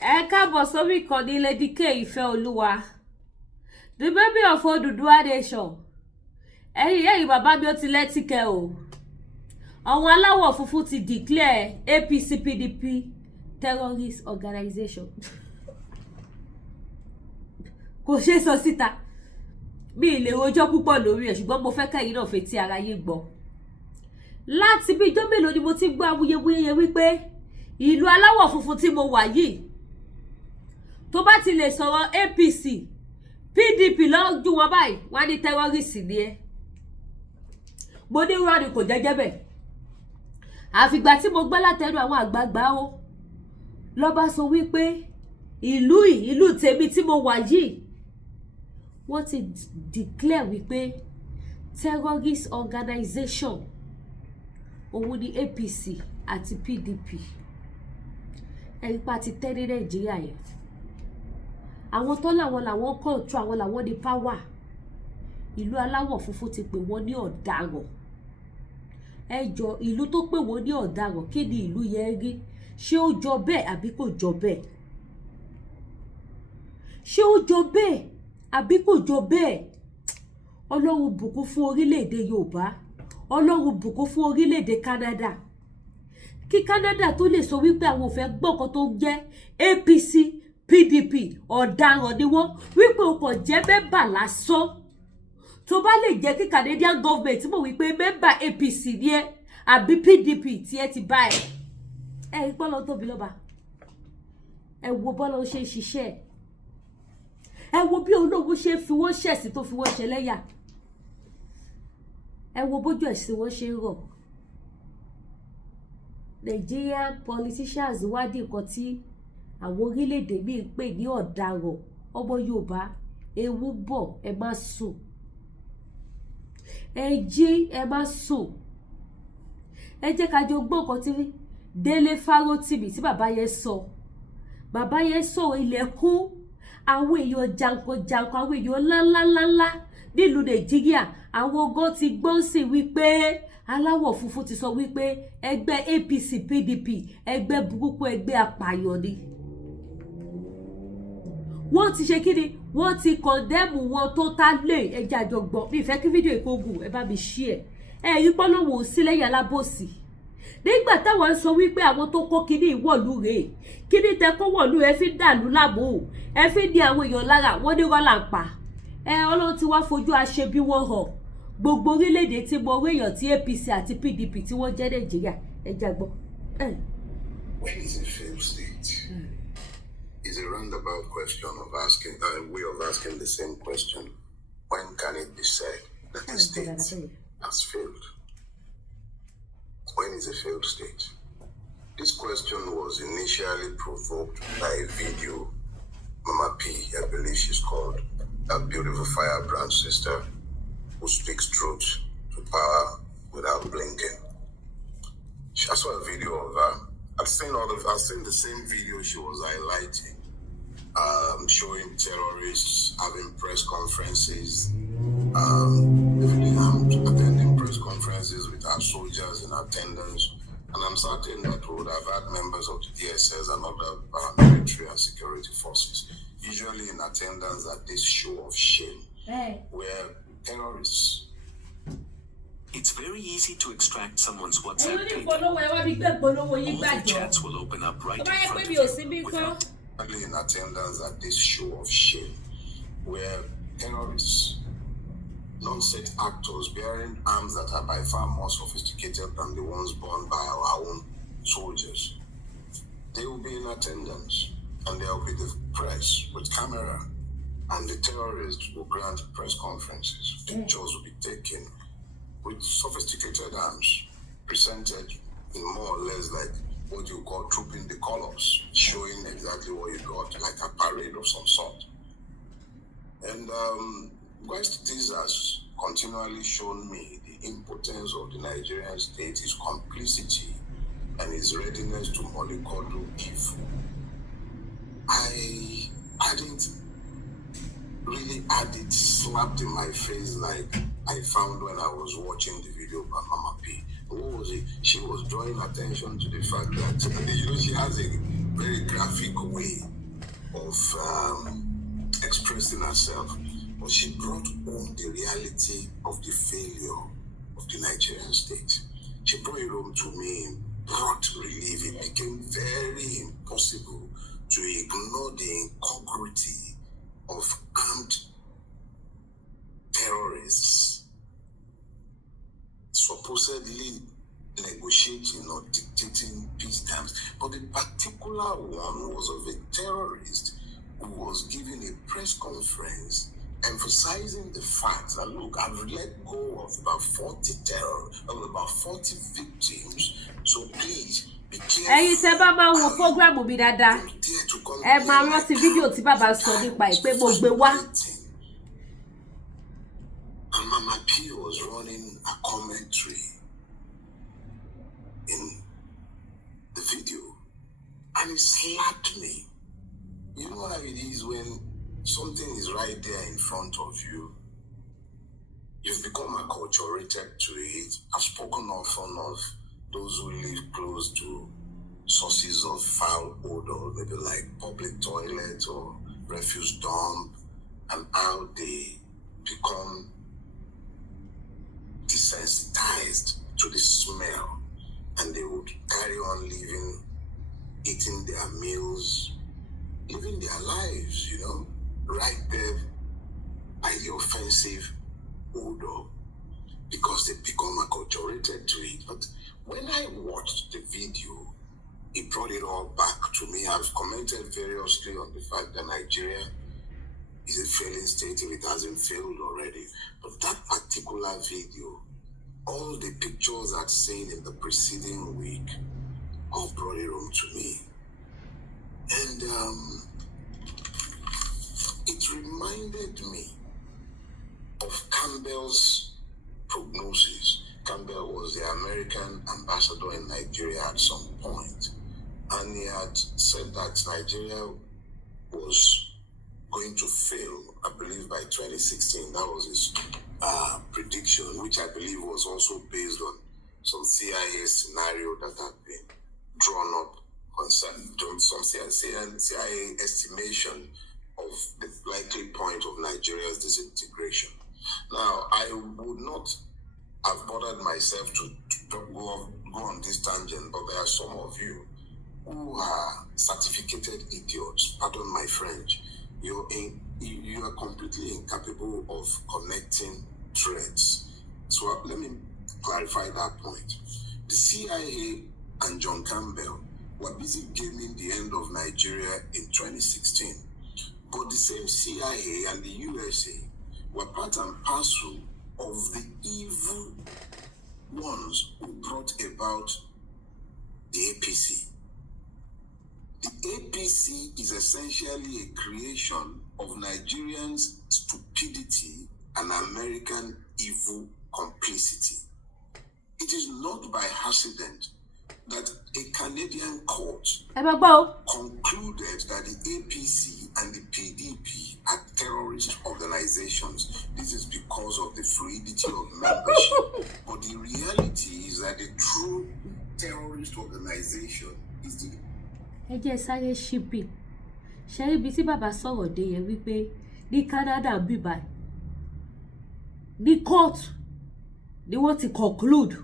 Ẹ káàbọ̀ sórí ìkànnì Lady K Ìfẹ́olúwa. The baby of Oduduwa nation. Ẹ̀yin bàbá mi ó ti lẹ́tìkẹ́ o. Àwọn aláwọ̀ funfun ti declare Apc Pdp terrorist organization. Kò ṣe sọ síta. Mi lè rojọ́ púpọ̀ lórí ẹ̀ ṣùgbọ́n mo fẹ́ kẹ́yìn náà fetí aráyé gbọ́. Láti bí ijọ́ mélòó ni mo ti gbọ́ awuyewuye yẹn wípé ìlú aláwọ̀ funfun tí mo wà yìí tó bá ti lè sọ̀rọ̀ APC PDP lọ́jú wọn báyìí wọ́n á ní tẹ́rọ́rìsì ni ẹ́. Mo ní rọ́ọ̀nì kò jẹ́jẹ́ bẹ́ẹ̀. Àfìgbà tí mo gbọ́ látẹnu àwọn àgbààgbà o ló bá sọ wípé ìlú tèmi tí mo wà yìí wọ́n ti declare wípé terrorist organization òun ni APC àti PDP. Ẹ̀rí pa ti tẹ́ ní Nàìjíríà yẹn. Àwọn tó làwọn control àwọn làwọn ní power. Ìlú aláwọ̀ funfun ti pè wọ́n ní ọ̀daràn. Ẹjọ́ ìlú tó pè wọ́n ní ọ̀daràn kí ni ìlú yẹn rí? Ṣé ó jọ bẹ́ẹ̀ àbí kò jọ bẹ́ẹ̀? Ṣé ó jọ bẹ́ẹ̀ àbí kò jọ bẹ́ẹ̀? Ọlọ́run bùkún fún orílẹ̀-èdè Yorùbá. Ọlọ́run bùkún fún orílẹ̀-èdè Canada. Kí Canada tó lè sọ wípé àwọn ò fẹ́ gbọ́kàn tó ń jẹ́ APC PDP ọ̀daràn ni wọ́n wípé o kò jẹ́ mẹ́bà lásán. Tó bá lè jẹ́ kí Canadian government mọ̀ wípé mẹ́bà APC ni ẹ́ àbí PDP tí ẹ ti bá ẹ̀. Ẹ gbọ́dọ̀ tóbi lọ́ba. Ẹ wo bọ́lá ó ṣe ń ṣiṣẹ́. Ẹ wo bí olówó ṣe fi wọ́n ṣẹ̀sìn tó fi wọ́n ṣe lẹ́yà. Ẹ wo bójú ẹ̀sìn wọn ṣe ń rọ̀. Nigerian politicians wádìí nǹkan tí àwọn orílẹ̀-èdè míì ń pè ní ọ̀daràn. Ọmọ Yorùbá ewu bọ̀ ẹ má sùn. Ẹ jí ẹ má sùn. Ẹ jẹ́ ká jọ gbọ́ nǹkan tí Délé Fárótìmí tí bàbá yẹn sọ. Bàbá yẹn sọ ilẹ̀kùn àwọn èèyàn jàǹkànjàǹkàn àwọn èèyàn ńláńláńlá nílùú Nàìjíríà. Àwọn gan ti gbọ́n sí wípé aláwọ̀ funfun ti sọ wípé ẹgbẹ́ APC PDP ẹgbẹ́ burúkú ẹgbẹ́ apààyàn ni. Wọ́n ti ṣe kí ni? Wọ́n ti kọ̀ndẹ́mù wọn tó tá lè ẹjẹ́ àjọgbọ̀n. Mi ìfẹ́ kí fídíò ìkógun ẹ bá mi ṣí ẹ̀. Rí pọ́nlọ́wọ́ sílẹ̀ yà lábòsí. Nígbà táwọn sọ wípé àwọn tó kó kíní ìwọ̀lú rèé kíní tẹ kó wọ̀lú ẹ fi ń dàlú láàmú ẹ fi ń di àwọn èèyàn lára wọ́n ní rọ́là ń pa. Ọlọ́run ti wá fojú aṣebi wọn hàn. Gbogbo orílẹ̀-èdè tí mo rí èèyàn tí APC àti PDP tí wọ́n jẹ́ Nàìjíríà ẹ jágbọ́. When is a failed state? Is a roundabout question of asking, a way of asking the same question. When can it be said that the state has failed? When is a failed state? This question was initially provoked by a video Mama P, I believe she's called, that beautiful firebrand sister who speaks truth to power without blinking. I saw a video of her. I've seen the same video she was highlighting, showing terrorists having press conferences, attending press conferences with our soldiers in attendance. And I'm certain that we would have had members of the DSS and other paramilitary and security forces, usually in attendance at this show of shame, where terrorists. It's very easy to extract someone's WhatsApp data. All the chats will open up right in front of you without... In attendance at this show of shame, where terrorists, non-state actors bearing arms that are by far more sophisticated than the ones borne by our own soldiers, they will be in attendance and there will be the press with camera, and the terrorists will grant press conferences. Pictures will be taken with sophisticated arms, presented in more or less like what you call trooping the colors, showing exactly what you got, like a parade of some sort. And West this has continually shown me the impotence of the Nigerian state, its complicity, and its readiness to mollycoddle evil. I hadn't really had it slapped in my face like I found when I was watching the video by Mama P. What was it? She was drawing attention to the fact that she has a very graphic way of expressing herself, but she brought home the reality of the failure of the Nigerian state. She brought it home to me in broad relief. It became very impossible to ignore the incongruity of armed terrorists supposedly negotiating or dictating peace terms. But the particular one was of a terrorist who was giving a press conference emphasizing the fact that, look, I've let go of about 40 victims, so please be careful. Ẹ̀yin tẹ́ bá máa wo program mi dáadáa, ẹ máa rántí fídíò tí bàbá sọ nípa ẹ̀ pé mo gbé wá. And Mama P was running a commentary in the video, and it slapped me. You know how it is when something is right there in front of you. You've become acculturated to it. I've spoken often of those who live close to sources of foul odor, maybe like public toilet or refuse dump, and how they become desensitized to the smell, and they would carry on living, eating their meals, living their lives, you know, right there by the offensive odor, because they become acculturated to it. But when I watched the video, it brought it all back to me. I've commented variously on the fact that Nigeria is a failing state if it hasn't failed already. But that particular video, all the pictures I'd seen in the preceding week, all brought it home to me. And it reminded me of Campbell's prognosis. Campbell was the American ambassador in Nigeria at some point, and he had said that Nigeria was going to fail, I believe, by 2016. That was his prediction, which I believe was also based on some CIA scenario that had been drawn up on some CIA estimation of the likely point of Nigeria's disintegration. Now, I would not have bothered myself to go on this tangent, but there are some of you who are certificated idiots, pardon my French. You are completely incapable of connecting threads. So let me clarify that point. The CIA and John Campbell were busy gaming the end of Nigeria in 2016. But the same CIA and the USA were part and parcel of the evil ones who brought about the APC. The APC is essentially a creation of Nigerians' stupidity and American evil complicity. It is not by accident that a Canadian court concluded that the APC and the PDP are terrorist organizations. This is because of the fluidity of membership. But the reality is that the true terrorist organization is the... Ẹ jẹ́ sáré shipping. Ṣé ibi tí bàbá sọ̀rọ̀ dé yẹn wípé ní Canada bí báyìí ní court ni wọ́n ti conclude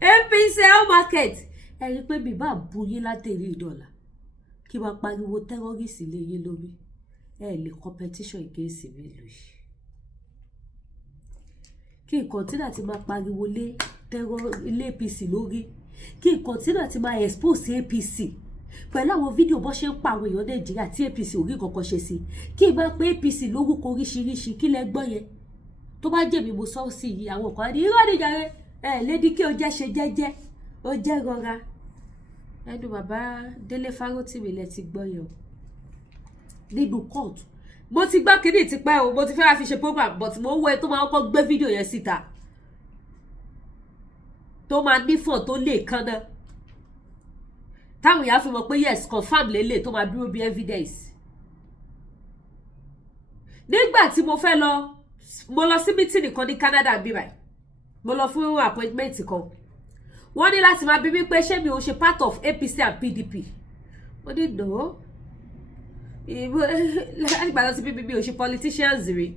APC market ẹ rí pé bíbá bu yín látẹ̀rí ìdọ̀là kí wọ́n pariwo terrorist lé yín lórí ẹ lè competition against mi lù yìí kí n continue ti máa pariwo lé ilé APC lórí kí n continue ti máa expose APC pẹ̀lú àwọn fídíò bó ṣe ń pa àwọn èèyàn Nàìjíríà tí APC ò rí kankan ṣe sí kí n máa pé APC lórúkọ oríṣiríṣi kí lẹ gbọ́ yẹn tó bá jẹ́ mi mo sọ sí yìí àwọn kan ní irọ́ nìjàre lédi kí o jẹ́ ṣe jẹ́jẹ́ o jẹ́ rọra ẹnu bàbá Délé Fárótìmí lẹ ti gbọ́ yẹn o nínú court mo ti gbọ́ kíní ti pẹ́ o mo ti fẹ́ fi ṣe program but mo wọ ẹ tó máa kọ́kọ́ gbé fídíò yẹn síta tó máa nífọ̀n tó lè kánná táwọn èèyàn fi mọ̀ pé yes confam lélẹ̀ tó máa dúró bí evidence nígbà tí mo lọ sí meeting kan ní Canada bí báyìí mo lọ fún appointment kan wọ́n ní láti máa bí mi pé ṣé mi ò ṣe part of APC and PDP. Mo ní no. Láti gbà lọ sí PDP ò ṣe politicians rí.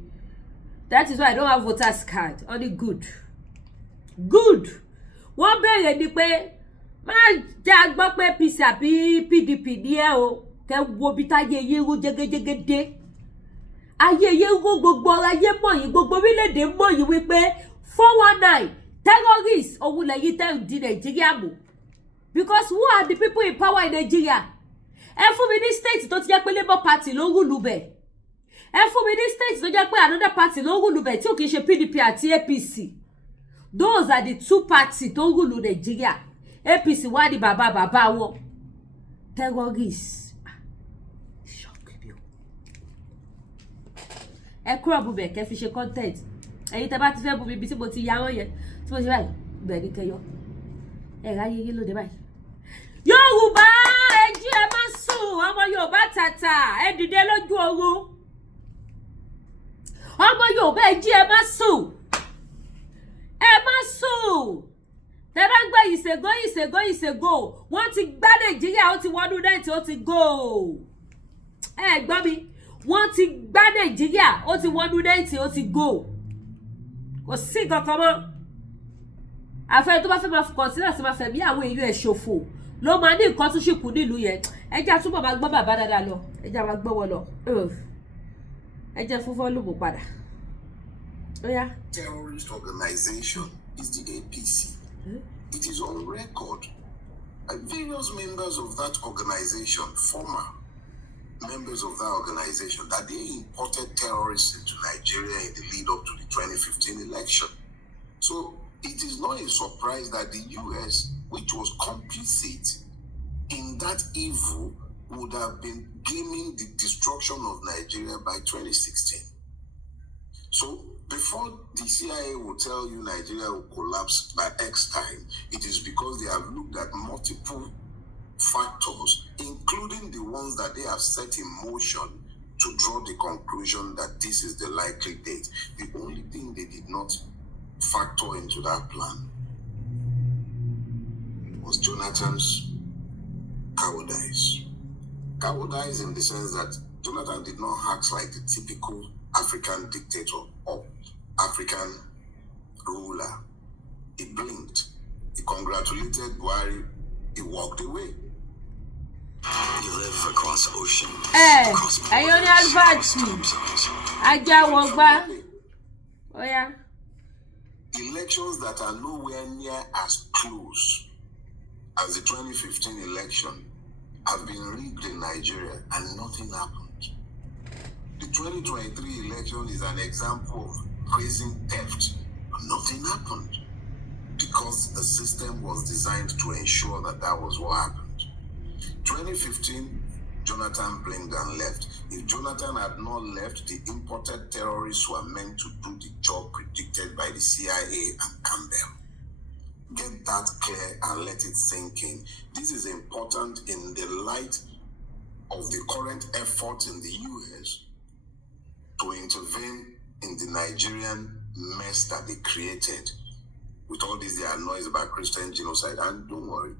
That is why I don't have voters card. Only good. Good. Wọ́n bẹ̀rẹ̀ ni pé má já gbọ́ pé APC àbí PDP ní ẹ o. Kẹ́ wo bí táyé yé rú jégéjégédé. Ayé yé rú gbogbo ayé mọ̀ yín, gbogbo orílẹ̀-èdè mọ̀ yín wípé 419 terrorists òun lẹ́yìn tẹ́ di Nàìjíríà mú. Because who are the people in power in Nigeria? Ẹ fún mi ní state tó ti jẹ́ pé Labour Party ló rúlu bẹ̀. Ẹ fún mi ní state tó jẹ́ pé another party ló rúlu bẹ̀ tí ò kìí ṣe PDP àti APC. Those are the two parties tó rúlu Nigeria. APC wá ní bàbá wọn. Terrorists. Shock me. Ẹ kúrò bù bẹ̀ kẹ́ fi ṣe content. Ẹ̀yin tẹ́ bá ti fẹ́ bù mi bí tí mo ti ya wọ́n yẹn. Tí mo ṣe báyìí, bẹ̀ ní kẹyọ. Ẹ ráyé yé lóde báyìí. Yorùbá ẹ jí ẹ má sùn, ọmọ Yorùbá tàtà ẹ dìde lójú oorun. Ọmọ Yorùbá ẹ jí ẹ má sùn. Ẹ má sùn. Tẹ́ bá gbé ìṣègò. Wọ́n ti gbá Nàìjíríà, ó ti wọnú nẹ́ẹ̀tì, ó ti go. Ẹ gbọ́ mi. Wọ́n ti gbá Nàìjíríà, ó ti wọnú nẹ́ẹ̀tì, ó ti go. Kò sí kankan mọ́. Àfẹ́ tó bá fẹ́ máa consider sí máa fẹ̀mí àwọn èèyàn ẹ̀ ṣòfò ló máa ní nǹkan tó ṣì kù nílùú yẹn. Ẹ jẹ́ àtúbọ̀ máa gbọ́ bàbá dáadáa lọ. Ẹ jẹ́ máa gbọ́ wọn lọ. Ẹ jẹ́ fún fọ́lùmù padà. Ó yá. Terrorist organization is the APC. It is on record. Various members of that organization, former members of that organization, that they imported terrorists into Nigeria in the lead up to the 2015 election. So it is not a surprise that the US, which was complicit in that evil, would have been gaming the destruction of Nigeria by 2016. So before the CIA will tell you Nigeria will collapse by X time, it is because they have looked at multiple factors, including the ones that they have set in motion to draw the conclusion that this is the likely date. The only thing they did not factor into that plan was Jonathan's cowardice. Cowardice in the sense that Jonathan did not act like the typical African dictator or African ruler. He blinked. He congratulated Buhari. He walked away. You live across oceans. Across borders, Oh yeah. Elections that are nowhere near as close as the 2015 election have been rigged in Nigeria and nothing happened. The 2023 election is an example of brazen theft and nothing happened because the system was designed to ensure that that was what happened. 2015, Jonathan blinked and left. If Jonathan had not left, the imported terrorists were meant to do the job predicted by the CIA and Campbell. Get that clear and let it sink in. This is important in the light of the current efforts in the US to intervene in the Nigerian mess that they created with all this their noise about Christian genocide. And don't worry,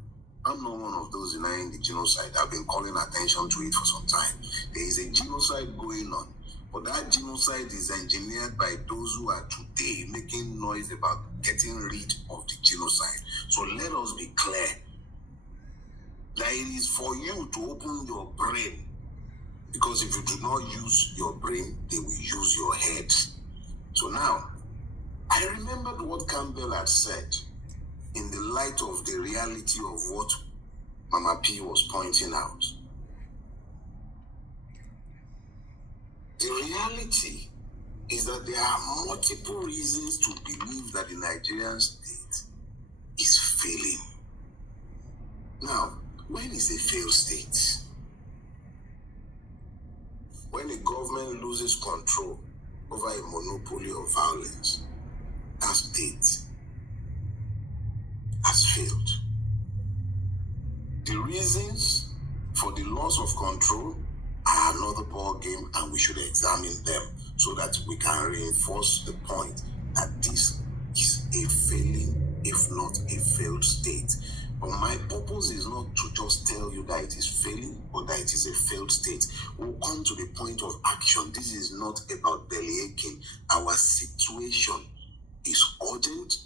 I'm not one of those denying the genocide. I've been calling attention to it for some time. There is a genocide going on, but that genocide is engineered by those who are today making noise about getting rid of the genocide. So let us be clear that it is for you to open your brain, because if you do not use your brain, they will use your head. So now, I remembered what Campbell had said in the light of the reality of what Mama P was pointing out. The reality is that there are multiple reasons to believe that the Nigerian state is failing. Now, when is a failed state? When a government loses control over a monopoly of violence, that state has failed. The reasons for the loss of control are another ball game, and we should examine them so that we can reinforce the point that this is a failing if not a failed state. But my purpose is not to just tell you that it is failing or that it is a failed state. We'll come to the point of action. This is not about belly aching. Our situation is urgent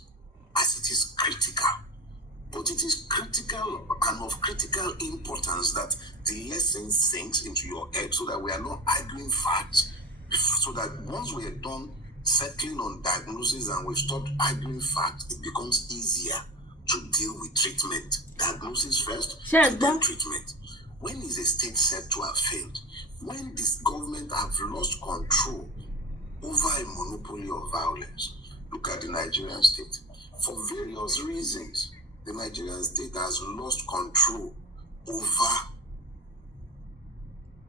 as it is critical. But it is critical and of critical importance that the lesson sinks into your head so that we are not arguing facts, so that once we are done settling on diagnosis and we've stopped arguing facts, it becomes easier to deal with treatment. Diagnosis first, and then treatment. When is a state said to have failed? When this government have lost control over a monopoly of violence. Look at the Nigerian state. For various reasons, the Nigerian state has lost control over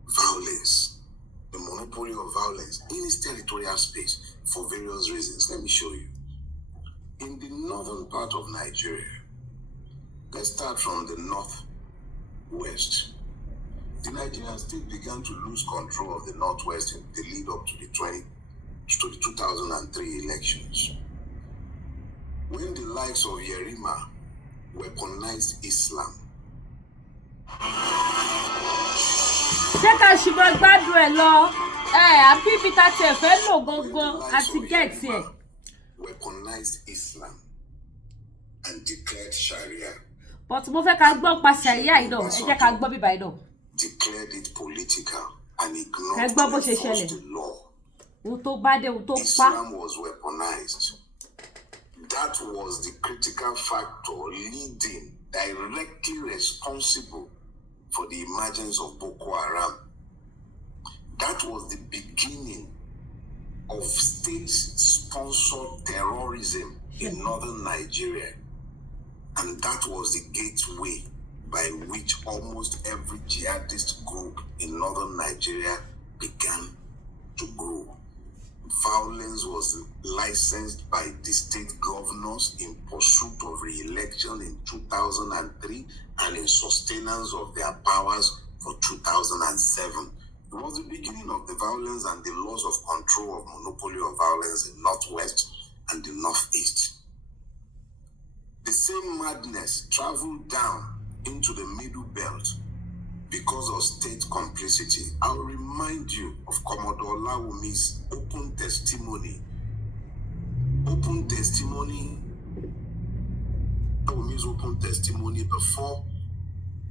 violence, the monopoly of violence in its territorial space for various reasons. Let me show you. In the northern part of Nigeria, let's start from the northwest. The Nigerian state began to lose control of the northwest in the lead up to the 2003 elections. When the likes of Yerima weaponized Islam. Ṣé ká ṣùgbọ́n gbádùn ẹ̀ lọ? Àbí ibi tá tiẹ̀ fẹ́ lò gangan àti gẹ̀ẹ́tì ẹ̀. Weaponized Islam and declared Sharia. But mo fẹ́ ká gbọ́ pa Sharia yìí náà, ẹ jẹ́ ká gbọ́ bíbá yìí náà. Declared it political and ignored Ẹ gbọ́ bó ṣe the ṣẹlẹ̀. law. Ohun tó bá dé, ohun tó pa. Islam was weaponized. That was the critical factor leading, directly responsible for the emergence of Boko Haram. That was the beginning of state-sponsored terrorism in northern Nigeria. And that was the gateway by which almost every jihadist group in northern Nigeria began to grow. Violence was licensed by the state governors in pursuit of re-election in 2003 and in sustenance of their powers for 2007. It was the beginning of the violence and the loss of control of monopoly of violence in Northwest and the Northeast. The same madness traveled down into the Middle Belt because of state complicity. I'll remind you of Commodore Lawumi's open testimony before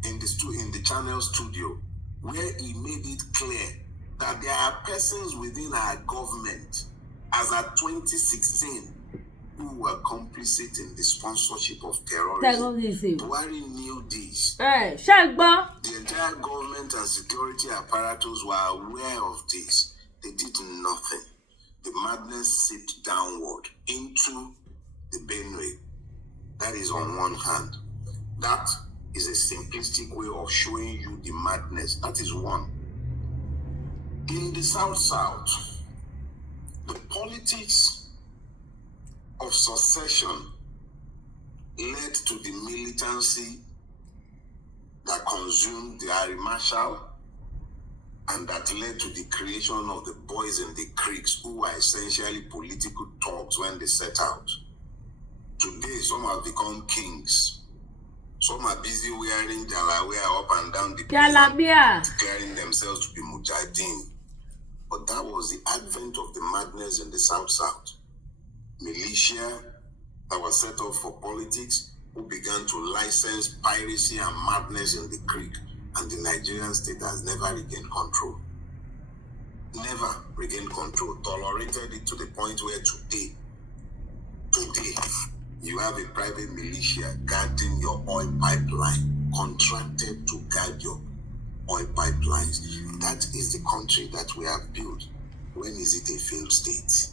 in the channel studio, where he made it clear that there are persons within our government, as at 2016, who were complicit in the sponsorship of terrorism. Buhari knew this. The entire government and security apparatus were aware of this. They did nothing. The madness seeped downward into the Benue. That is on one hand. That is a simplistic way of showing you the madness. That is one. In the South, the politics of secession led to the militancy that consumed the Air Marshal and that led to the creation of the boys in the creeks, who were essentially political thugs when they set out. Today, some have become kings. Some are busy wearing jalawia up and down the place, declaring themselves to be mujahideen. But that was the advent of the madness in the South. Militia that was set up for politics, who began to license piracy and madness in the creek, and the Nigerian state has never regained control. Never regained control. Tolerated it to the point where today, you have a private militia guarding your oil pipeline, contracted to guard your oil pipelines. That is the country that we have built. When is it a failed state?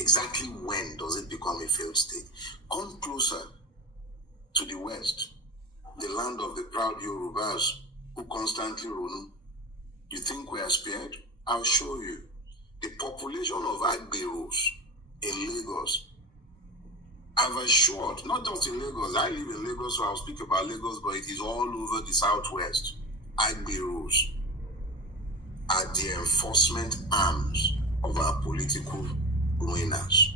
Exactly when does it become a failed state? Come closer to the West, the land of the proud Yorubas who constantly run. You think we are spared? I'll show you. The population of Egbe in Lagos, I've assured, not just in Lagos, I live in Lagos, so I'll speak about Lagos, but it is all over the Southwest. Egbe are the enforcement arms of our political ruiners.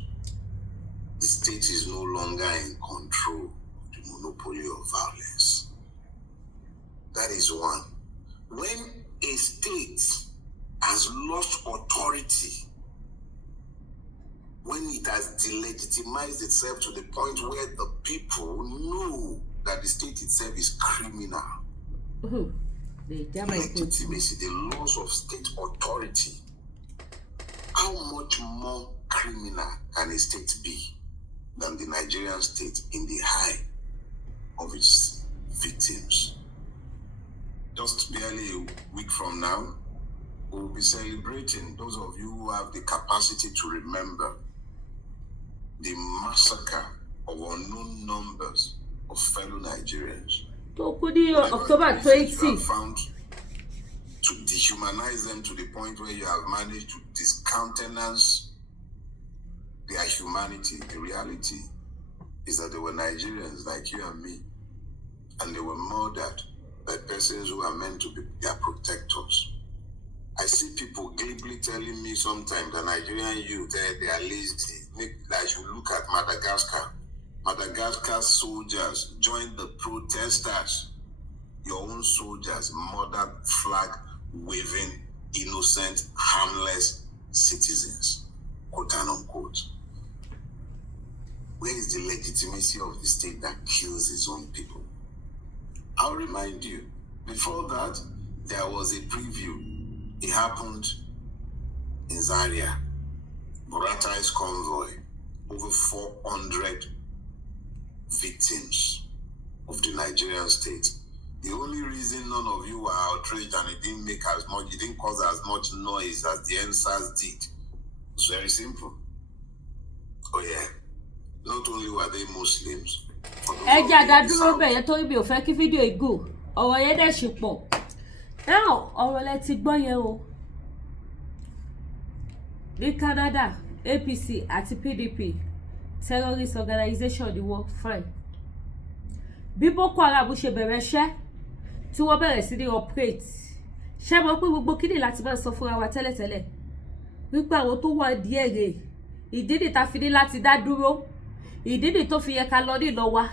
the state is no longer in control of the monopoly of violence. That is one. When a state has lost authority, when it has delegitimized itself to the point where the people know that the state itself is criminal, the legitimacy, the laws of state authority, how much more criminal can a state be than the Nigerian state in the eye of its victims? Just barely a week from now, we'll be celebrating, those of you who have the capacity to remember, the massacre of unknown numbers of fellow Nigerians. October 20. Found to dehumanize them to the point where you have managed to discountenance their humanity. The reality is that they were Nigerians like you and me, and they were murdered by persons who are meant to be their protectors. I see people glibly telling me sometimes that Nigerian youth, they are lazy. Like you look at Madagascar. Madagascar soldiers joined the protesters. Your own soldiers murdered flag waving, innocent, harmless citizens, quote unquote. Where is the legitimacy of the state that kills its own people? I'll remind you, before that, there was a preview. It happened in Zaria. Burata's convoy, over 400 victims of the Nigerian state. The only reason none of you were outraged and it didn't cause as much noise as the NSAS did. It's very simple. Oh yeah, not only were they Muslims. Dúró bẹ́ẹ̀ torí mi ò fẹ́ kí fídíò ìgò ọ̀rọ̀ yẹn dẹ̀ ṣe pọ̀. Now ọ̀rọ̀ lẹ ti gbọ́ yẹn o. Ní Canada, Apc Ati Pdp terrorist organization ni wọ́n fine. Bí Boko Haram ṣe bẹ̀rẹ̀ iṣẹ́ tí wọ́n bẹ̀rẹ̀ sí ní operate, ṣé mọ̀ pé gbogbo kíni láti máa sọ fúnra wa tẹ́lẹ̀tẹ́lẹ̀ wípé àwọn tó wà díẹ̀ rè ìdí ni tá fi ní láti dá dúró, ìdí ni tó fi yẹ ká lọ ní ìlọ wa,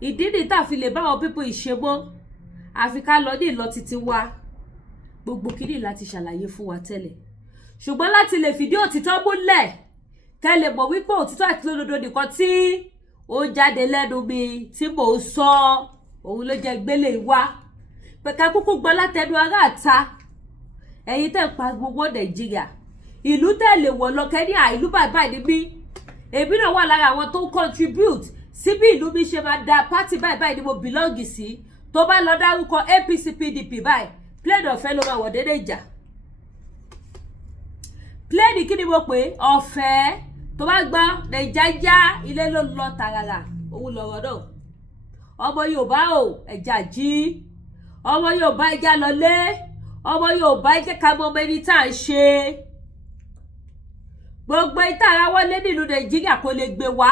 ìdí ni tá fi lè bá àwọn pípọ̀ ìṣe mọ́ àfi ká lọ ní ìlọ títí wa. Gbogbo kíni láti ṣàlàyé fún wa tẹ́lẹ̀, ṣùgbọ́n láti lè fìdí òtítọ́ múlẹ̀ kẹ́ lè mọ̀ wípé òtítọ́ àti lódodo nìkan tí ó jáde lẹ́nu mi tí mò ń sọ òun ló jẹ́ gbélé ìwá pẹ̀ka kúkú gbọ́ látẹnu ará àta. Ẹ̀yin tẹ́ ń pa gbogbo Nàìjíríà, ìlú tẹ́ lè wọ̀ lọ kẹ́ ní ìlú bàbá ní mí, èmi náà wà lára àwọn tó ń contribute sí bí ìlú mi ṣe máa da party báyìí ni mo belong sí. Tó bá lọ dárúkọ Apc PDP báyìí, plane ọ̀fẹ́ ló máa wọ̀ dédé ìjà. Plane kí ni mo pè ọ̀fẹ́ tó bá gbọ́ Nàìjíríà ilé ló lọ tààrà òun lọ̀rọ̀ náà. Ọmọ Yorùbá o ẹ̀jà jí, ọmọ Yorùbá ẹ̀jà lọlé, ọmọ Yorùbá ẹ̀jẹ̀ ká mọ ọmọ ẹni tá à ń ṣe. Gbogbo ìta ara wọlé nílùú Nàìjíríà kò lè gbé wá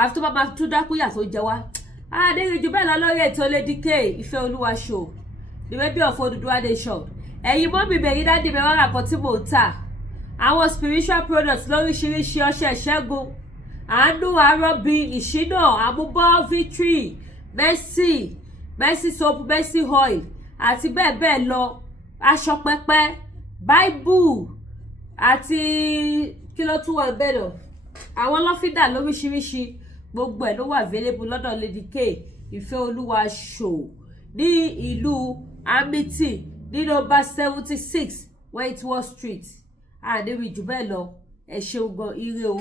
àfi tó bá máa tún dákúyà tó jẹ wá. Adéyẹjú bẹ́ẹ̀ lọ lórí ètò Lédíkè Ìfẹ́ Olúwa show, the baby of Oduduwa nation. Ẹ̀yin mọ́ mi bẹ̀yìn dáàdì mi rárá kan tí mò ń tà. Àwọn spiritual products lóríṣiríṣi, ọṣẹ ìṣẹ́gun, àánú, àrọ́bí, ìṣínà, àmúbọ́, victory, mercy soap, mercy oil àti bẹ́ẹ̀ bẹ́ẹ̀ lọ. Aṣọ pẹpẹ, bible àti kí ló tún wà bẹ́ẹ̀ lọ. Àwọn lọ́fíńdà lóríṣiríṣi gbogbo ẹ̀ ló wà available lọ́dọ̀ Lédíkè Ìfẹ́ Olúwa show ní ìlú Amity ní nọ́mbà 76 Whitewall Street. Àdéhùn jù bẹ́ẹ̀ lọ. Ẹ ṣeun gan, ire o.